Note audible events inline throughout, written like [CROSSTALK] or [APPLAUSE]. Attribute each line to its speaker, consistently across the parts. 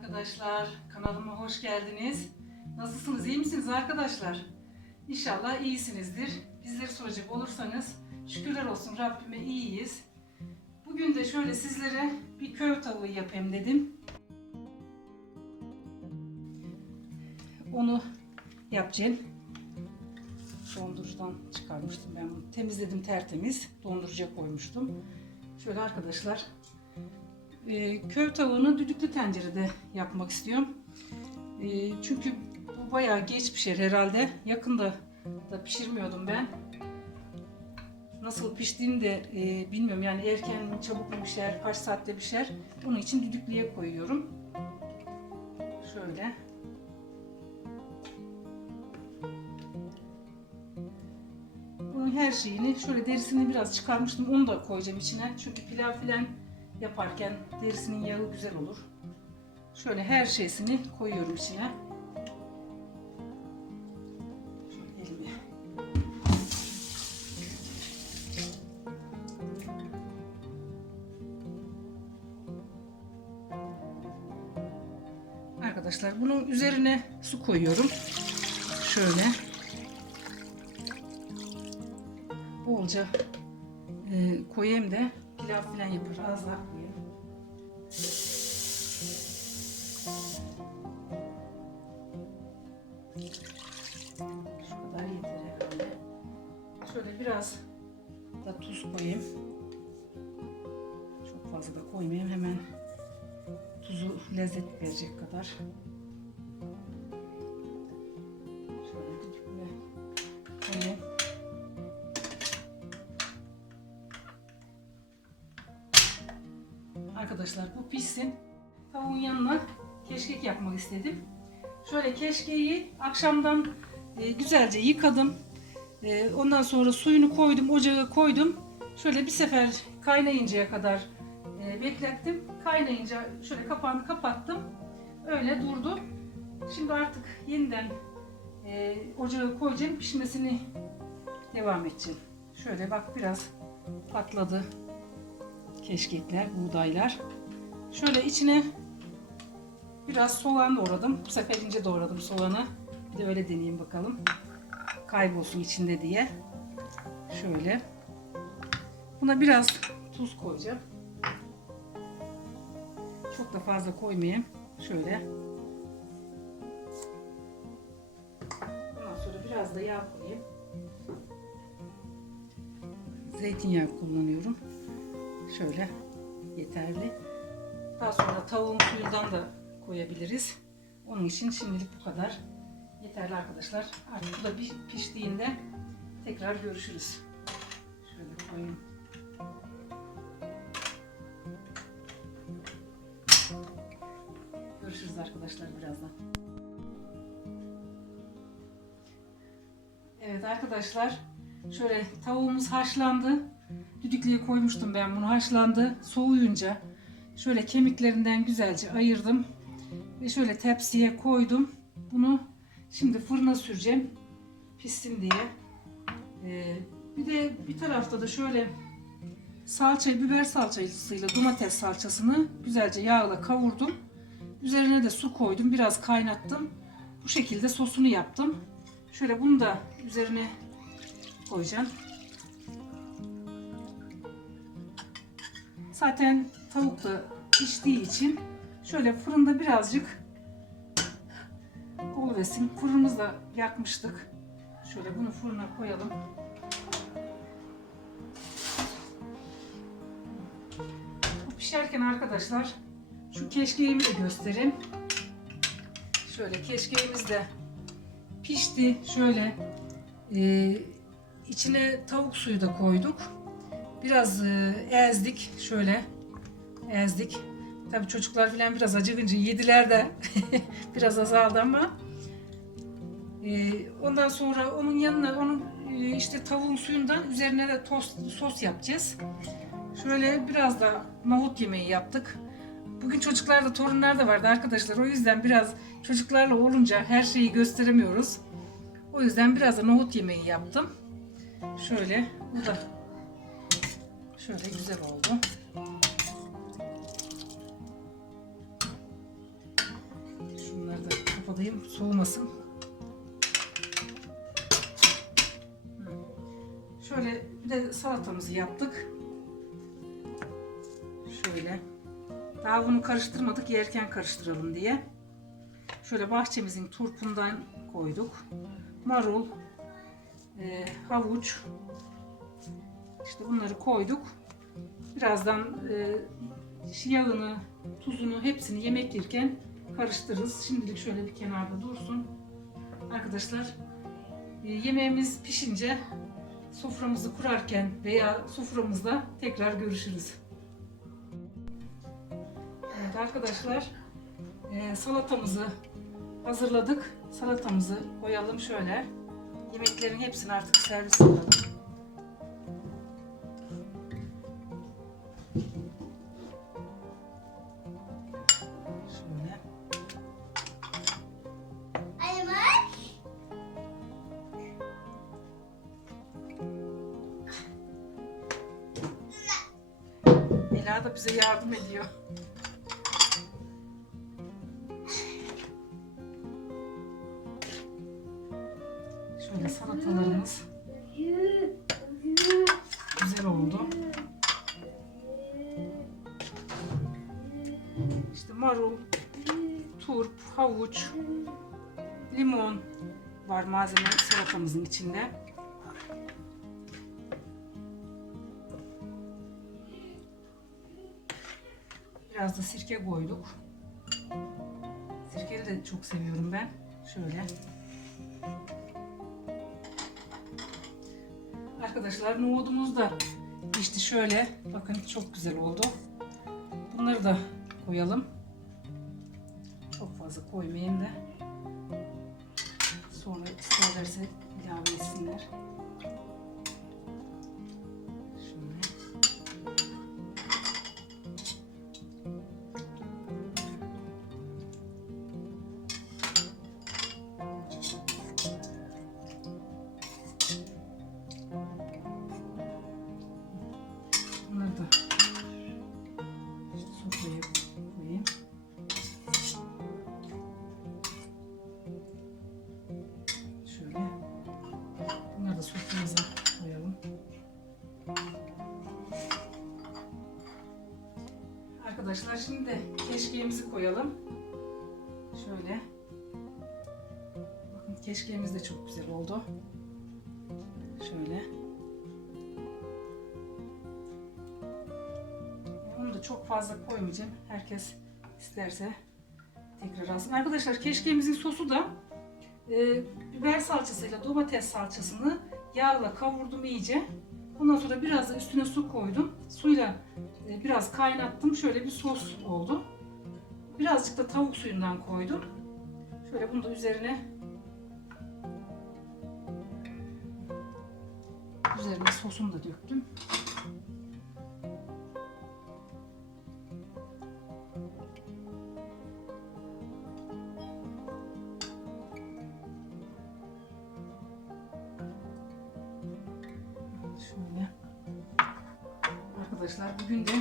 Speaker 1: arkadaşlar. Kanalıma hoş geldiniz. Nasılsınız? iyi misiniz arkadaşlar? İnşallah iyisinizdir. Bizleri soracak olursanız şükürler olsun Rabbime iyiyiz. Bugün de şöyle sizlere bir köy tavuğu yapayım dedim. Onu yapacağım. Dondurucudan çıkarmıştım ben bunu. Temizledim tertemiz. Dondurucuya koymuştum. Şöyle arkadaşlar e, köy tavuğunu düdüklü tencerede yapmak istiyorum. E, çünkü bu bayağı geç pişer herhalde. Yakında da pişirmiyordum ben. Nasıl piştiğini de e, bilmiyorum. Yani erken mi, çabuk mu pişer, kaç saatte pişer. Onun için düdüklüye koyuyorum. Şöyle. Bunun her şeyini şöyle derisini biraz çıkarmıştım. Onu da koyacağım içine. Çünkü pilav filan yaparken derisinin yağı güzel olur. Şöyle her şeysini koyuyorum içine. Arkadaşlar bunun üzerine su koyuyorum. Şöyle. Bolca e, koyayım da pilav falan yapar. Az koyayım. Şu kadar yeter herhalde. Şöyle biraz da tuz koyayım. Çok fazla da koymayayım. Hemen tuzu lezzet verecek kadar. Arkadaşlar bu pişsin. Tavuğun yanına keşkek yapmak istedim. Şöyle keşkeği akşamdan e, güzelce yıkadım. E, ondan sonra suyunu koydum, ocağa koydum. Şöyle bir sefer kaynayıncaya kadar e, beklettim. Kaynayınca şöyle kapağını kapattım. Öyle durdu. Şimdi artık yeniden e, ocağa koyacağım. Pişmesini devam edeceğim. Şöyle bak biraz patladı keşkekler, buğdaylar. Şöyle içine biraz soğan doğradım. Bu sefer ince doğradım soğanı. Bir de öyle deneyeyim bakalım. Kaybolsun içinde diye. Şöyle. Buna biraz tuz koyacağım. Çok da fazla koymayayım. Şöyle. Ondan sonra biraz da yağ koyayım. Zeytinyağı kullanıyorum. Şöyle yeterli. Daha sonra tavuğun suyundan da koyabiliriz. Onun için şimdilik bu kadar. Yeterli arkadaşlar. Artık bu da bir piştiğinde tekrar görüşürüz. Şöyle koyayım. Görüşürüz arkadaşlar birazdan. Evet arkadaşlar şöyle tavuğumuz haşlandı. Düdüklüye koymuştum ben bunu haşlandı. Soğuyunca şöyle kemiklerinden güzelce ayırdım. Ve şöyle tepsiye koydum. Bunu şimdi fırına süreceğim. Pişsin diye. Ee, bir de bir tarafta da şöyle salçayı, biber salçasıyla domates salçasını güzelce yağla kavurdum. Üzerine de su koydum. Biraz kaynattım. Bu şekilde sosunu yaptım. Şöyle bunu da üzerine koyacağım. Zaten tavuk da piştiği için şöyle fırında birazcık oluversin. Fırınımızı da yakmıştık. Şöyle bunu fırına koyalım. Bu pişerken arkadaşlar şu keşkeğimi de göstereyim. Şöyle keşkeğimiz de pişti. Şöyle e, içine tavuk suyu da koyduk. Biraz e, ezdik şöyle ezdik. Tabii çocuklar falan biraz acıkınca yediler de [LAUGHS] biraz azaldı ama e, ondan sonra onun yanına onun e, işte tavuğun suyundan üzerine de tost, sos yapacağız. Şöyle biraz da nohut yemeği yaptık. Bugün çocuklar da torunlar da vardı arkadaşlar. O yüzden biraz çocuklarla olunca her şeyi gösteremiyoruz. O yüzden biraz da nohut yemeği yaptım. Şöyle bu da Şöyle güzel oldu. Şunları da kapatayım soğumasın. Şöyle bir de salatamızı yaptık. Şöyle. Daha bunu karıştırmadık yerken karıştıralım diye. Şöyle bahçemizin turpundan koyduk. Marul, e, havuç. İşte bunları koyduk. Birazdan e, yağını, tuzunu hepsini yemek yerken karıştırırız. Şimdilik şöyle bir kenarda dursun. Arkadaşlar e, yemeğimiz pişince soframızı kurarken veya soframızda tekrar görüşürüz. Evet arkadaşlar e, salatamızı hazırladık. Salatamızı koyalım şöyle. Yemeklerin hepsini artık servis edelim. Ela da bize yardım ediyor. Şöyle salatalarımız güzel oldu. İşte marul, turp, havuç, limon var malzeme salatamızın içinde. Biraz da sirke koyduk. Sirkeyi de çok seviyorum ben. Şöyle. Arkadaşlar nohudumuz da pişti şöyle. Bakın çok güzel oldu. Bunları da koyalım. Çok fazla koymayayım da. Sonra isterlerse ilave etsinler. Arkadaşlar şimdi de keşkeğimizi koyalım. Şöyle. Bakın keşkeğimiz de çok güzel oldu. Şöyle. Bunu da çok fazla koymayacağım. Herkes isterse tekrar alsın. Arkadaşlar keşkeğimizin sosu da e, biber salçasıyla domates salçasını yağla kavurdum iyice. Ondan sonra biraz da üstüne su koydum. Suyla biraz kaynattım. Şöyle bir sos oldu. Birazcık da tavuk suyundan koydum. Şöyle bunu da üzerine üzerine sosunu da döktüm. Arkadaşlar bugün de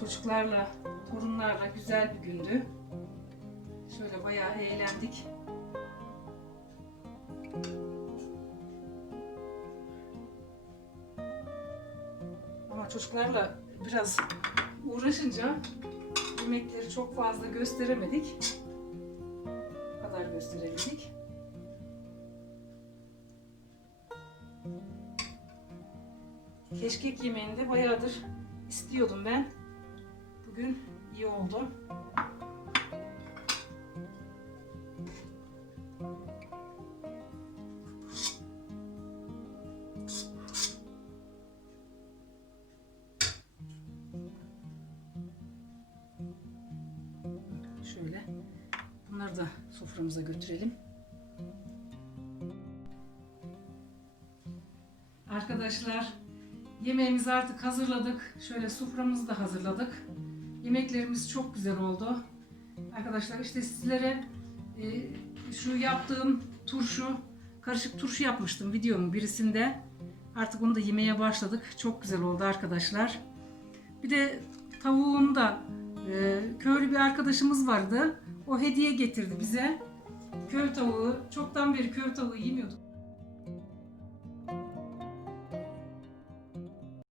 Speaker 1: çocuklarla, torunlarla güzel bir gündü. Şöyle bayağı eğlendik. Ama çocuklarla biraz uğraşınca yemekleri çok fazla gösteremedik. Bu kadar gösterebildik. Keşkek yemeğini de bayağıdır istiyordum ben. Bugün iyi oldu. Şöyle bunları da soframıza götürelim. Arkadaşlar yemeğimizi artık hazırladık. Şöyle soframızı da hazırladık. Yemeklerimiz çok güzel oldu. Arkadaşlar işte sizlere e, şu yaptığım turşu, karışık turşu yapmıştım videomun birisinde. Artık onu da yemeye başladık. Çok güzel oldu arkadaşlar. Bir de tavuğunu da Ee, köylü bir arkadaşımız vardı. O hediye getirdi bize. Köy tavuğu. Çoktan beri köy tavuğu yemiyorduk.